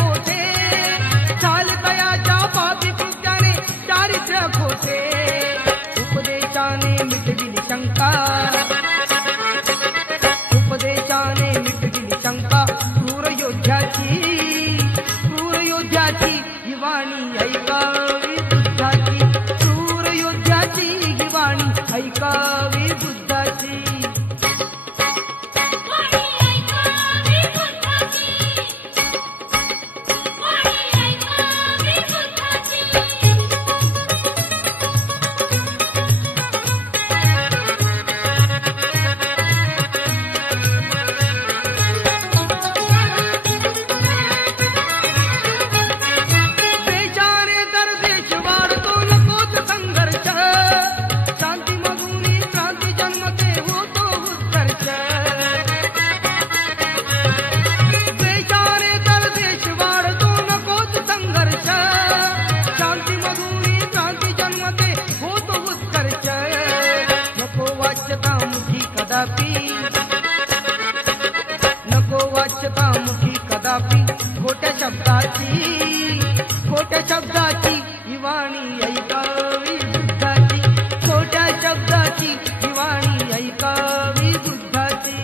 पोथे चाल तयाच्या पापी कृत्याने चारित्र्य खोटे उपदेशाने मिटविली शंका उपदेशाने मिटविली शंका क्रूर योद्ध्याची ही वाणी ऐकावी बुद्धाची क्रूर योद्ध्याची ही वाणी ऐकावी बुद्धाची नको वाच्यता मुखी कदापि खोट्या शब्दाची ही वाणी ऐकावी बुद्धाची खोट्या शब्दाची ही वाणी ऐकावी बुद्धाची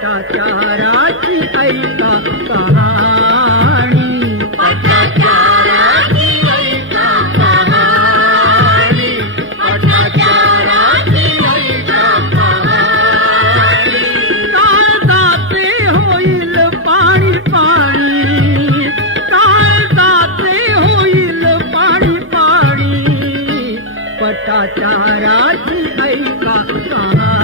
पटाचाराची ऐका कहाणी पटाचाराची ऐका कहाणी पटाचाराची ऐका कहाणी काळजाचे होईल पाणी पाणी काळजाचे होईल पाणी पाणी पटाचाराची ऐका कहाणी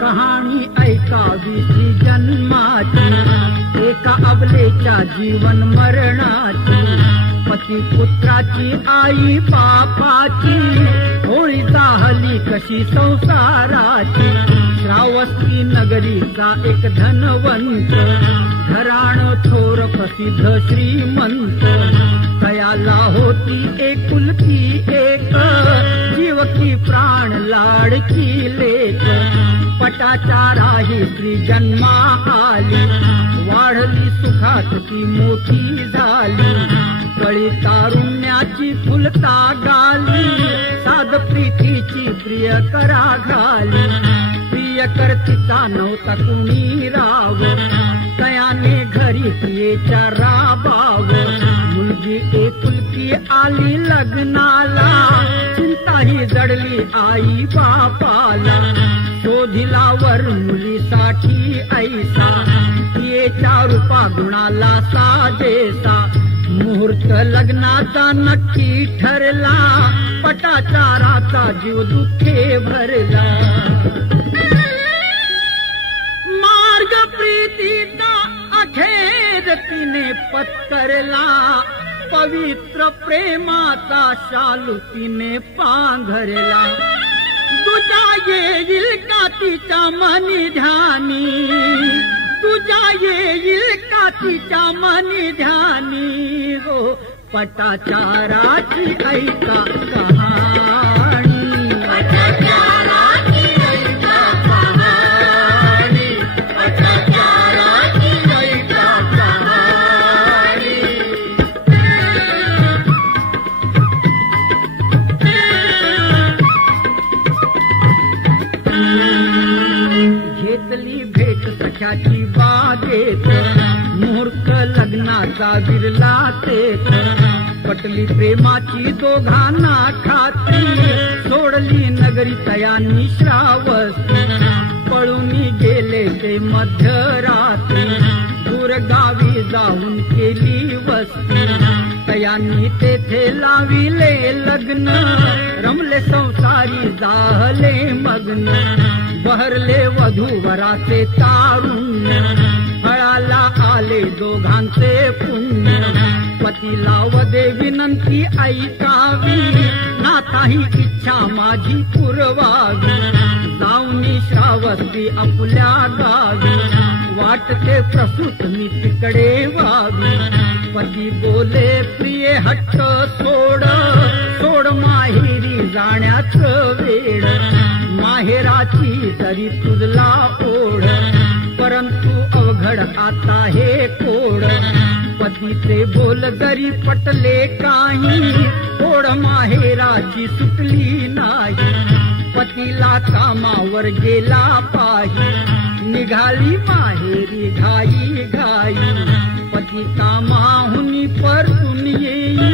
कहाणी ऐकावीची जन्माची एका अबलेच्या जीवन मरणाची पती पुत्राची आई बापाची होळी जाहली कशी संसाराची श्रावस्ती नगरीचा एक धनवंत घराणं थोर प्रसिद्ध श्रीमंत तयाला होती एकुलती एक जीवकी प्राण लाडकी लेक पटाचारा ही स्त्री जन्मा आली वाढली सुखात ती मोठी झाली कळी तारुण्याची फुलता गाली साध प्रीतीची प्रिय करा घाली प्रिय करतीचा नव्हता कुणी राव तयाने घरी प्रियेच्या राबाव मुलगी एकुलती आली लग्नाला चिंताही जडली आई बापाला शोधिला वर मुलीसाठी ऐसा प्रियेच्या रूपा गुणाला साजेसा मुहूर्त लग्नाचा नक्की ठरला पटाचाराचा जीव दुःखे भरला मार्ग प्रीतीचा अखेर तिने पत्करला पवित्र प्रेमाचा शालू तिने पांघरला तुझ्या येईल का तिच्या मनी ध्यानी तुझ्या येईल का तिच्या मनी ध्यानी हो पटाचाराची ऐका कहाणी पटाचाराची ऐका कहाणी पटाचाराची ऐका कहाणी घेतली भेट सख्याची बागेत मुहूर्त लग्नाचा विरला तेत पटली प्रेमाची दोघांना खात्री सोडली नगरी तयांनी श्रावस्ती पळून गेले ते मध्यरात्री दूर गावी जाऊन केली वस्ती तया यांनी तेथे लाविले लग्न, रमले संसारी झाले मग्न, बहरले वधूवराचे तारुण्य, फळाला आले दोघांचे पुण्य. पतीला वदे विनंती ऐकावी, नाथाही इच्छा माझी पुरवावी, जाऊनी श्रावस्ती आपल्या गावी, वाटते प्रसूत मी तिकडे व्हावी. पती बोले प्रिये हट्ट सोड, सोड माहेरी जाण्याचं वेड, माहेराची जरी तुझला ओढ, परंतु अवघड आता हे कोड. पतीचे बोल जरी पटले काही, ओढ माहेराची सुटली नाही. पतीला कामावर गेला पाही, निघाली माहेरी घाई घाई. पती कामाहुनी परतून येई,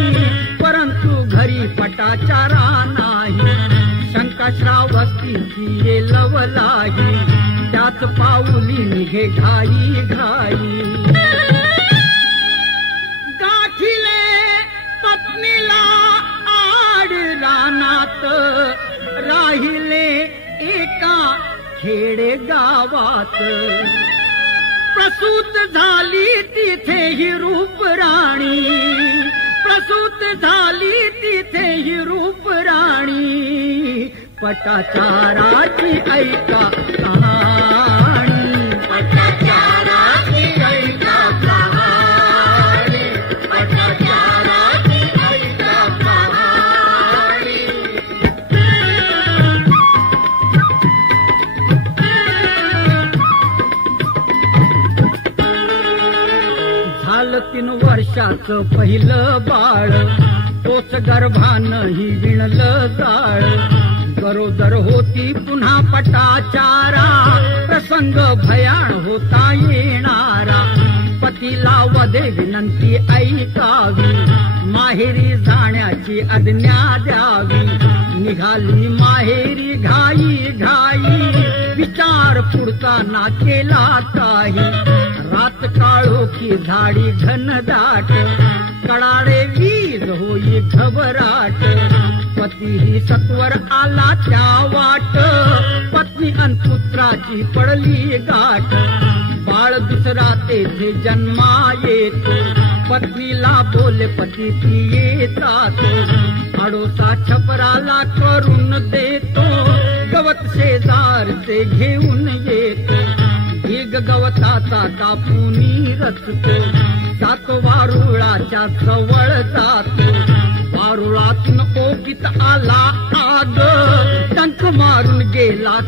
परंतु घरी पटाचारा नाही. शंका श्रावस्तीची ये लवलाही, त्याच पाऊली निघे घाई घाई. गाठीले पत्नीला आड रानात, राहिले एका खेडे गावात. प्रसूत झाली तिथे ही रूप राणी, प्रसूत झाली तिथे ही रूप राणी. पटाचाराची ऐका कहाणी, पटाचाराची ऐका कहाणी, पटाचाराची ऐका कहाणी. झालं 3 वर्षाचं पहिलं बाळ, तोच गर्भानं ही विणलं जाळ. गरोदर होती पुन्हा पटाचारा, प्रसंग भयाण होता येणारा. पतीला वदे विनंती ऐकावी, माहेरी जाण्याची आज्ञा द्यावी. निघाली माहेरी घाई घाई, विचार पुढचा ना केला काही. रात काळोखी झाडी घनदाट, कडाळे वीज होई घबराट. पतीही सत्वर आला त्या वाट, पत्नी अन पुत्राची पडली गाठ. बाळ दुसरा तेथे जन्मा येतो, पत्नीला बोले पती येता तो. आडोसा छपराला करून देतो, गवत शेजारचे घेऊन येतो. दीर्घ गवताचा कापुनी रचतो, जातो वारुळाच्या जवळ जातो. वारुळातून ओकीत आला आग, टंक मारून गेला